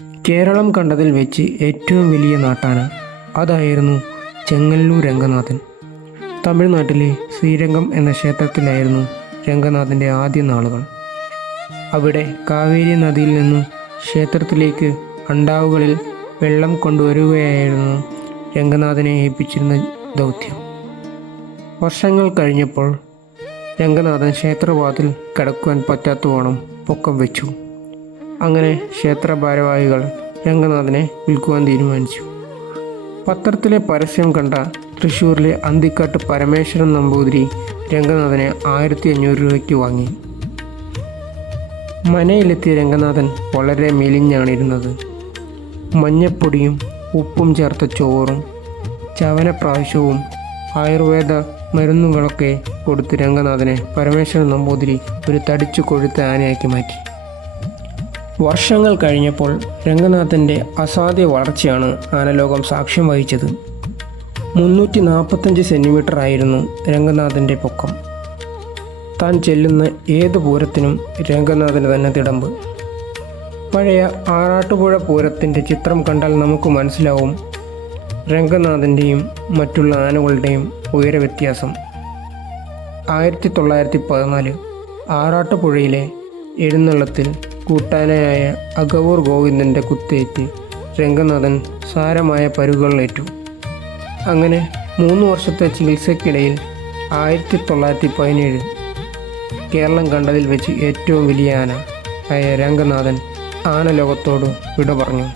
കേരളം കണ്ടതിൽ വെച്ച് ഏറ്റവും വലിയ നാട്ടാന അതായിരുന്നു ചെങ്ങന്നൂർ രംഗനാഥൻ. തമിഴ്നാട്ടിലെ ശ്രീരംഗം എന്ന ക്ഷേത്രത്തിലായിരുന്നു രംഗനാഥൻ്റെ ആദ്യ നാളുകൾ. അവിടെ കാവേരി നദിയിൽ നിന്നും ക്ഷേത്രത്തിലേക്ക് അണ്ടാവുകളിൽ വെള്ളം കൊണ്ടുവരികയായിരുന്നു രംഗനാഥനെ ഏൽപ്പിച്ചിരുന്ന ദൗത്യം. വർഷങ്ങൾ കഴിഞ്ഞപ്പോൾ രംഗനാഥൻ ക്ഷേത്രവാതിൽ കടക്കുവാൻ പറ്റാത്തവണ്ണം പൊക്കം വെച്ചു. അങ്ങനെ ക്ഷേത്ര ഭാരവാഹികൾ രംഗനാഥനെ വിൽക്കുവാൻ തീരുമാനിച്ചു. പത്രത്തിലെ പരസ്യം കണ്ട തൃശ്ശൂരിലെ അന്തിക്കാട്ട് പരമേശ്വരൻ നമ്പൂതിരി രംഗനാഥനെ 1500 രൂപയ്ക്ക് വാങ്ങി. മനയിലെത്തിയ രംഗനാഥൻ വളരെ മെലിഞ്ഞാണിരുന്നത്. മഞ്ഞപ്പൊടിയും ഉപ്പും ചേർത്ത ചോറും ചവനപ്രാവശ്യവും ആയുർവേദ മരുന്നുകളൊക്കെ കൊടുത്ത് രംഗനാഥനെ പരമേശ്വരൻ നമ്പൂതിരി ഒരു തടിച്ചു കൊഴുത്ത ആനയാക്കി മാറ്റി. വർഷങ്ങൾ കഴിഞ്ഞപ്പോൾ രംഗനാഥൻ്റെ അസാധ്യ വളർച്ചയാണ് ആനലോകം സാക്ഷ്യം വഹിച്ചത്. 345 സെൻറ്റിമീറ്റർ ആയിരുന്നു രംഗനാഥൻ്റെ പൊക്കം. താൻ ചെല്ലുന്ന ഏത് പൂരത്തിനും രംഗനാഥന് തന്നെ തിടമ്പ്. പഴയ ആറാട്ടുപുഴ പൂരത്തിൻ്റെ ചിത്രം കണ്ടാൽ നമുക്ക് മനസ്സിലാവും രംഗനാഥൻ്റെയും മറ്റുള്ള ആനകളുടെയും ഉയര വ്യത്യാസം. 1914 ആറാട്ടുപുഴയിലെ എഴുന്നള്ളത്തിൽ കൂട്ടാനയായ അകവൂർ ഗോവിന്ദൻ്റെ കുത്തേറ്റ് രംഗനാഥൻ സാരമായ പരുക്കുകളേറ്റു. അങ്ങനെ 3 വർഷത്തെ ചികിത്സയ്ക്കിടയിൽ 1917 കേരളം കണ്ടതിൽ വെച്ച് ഏറ്റവും വലിയ ആന ആയ രംഗനാഥൻ ആനലോകത്തോട് വിട പറഞ്ഞു.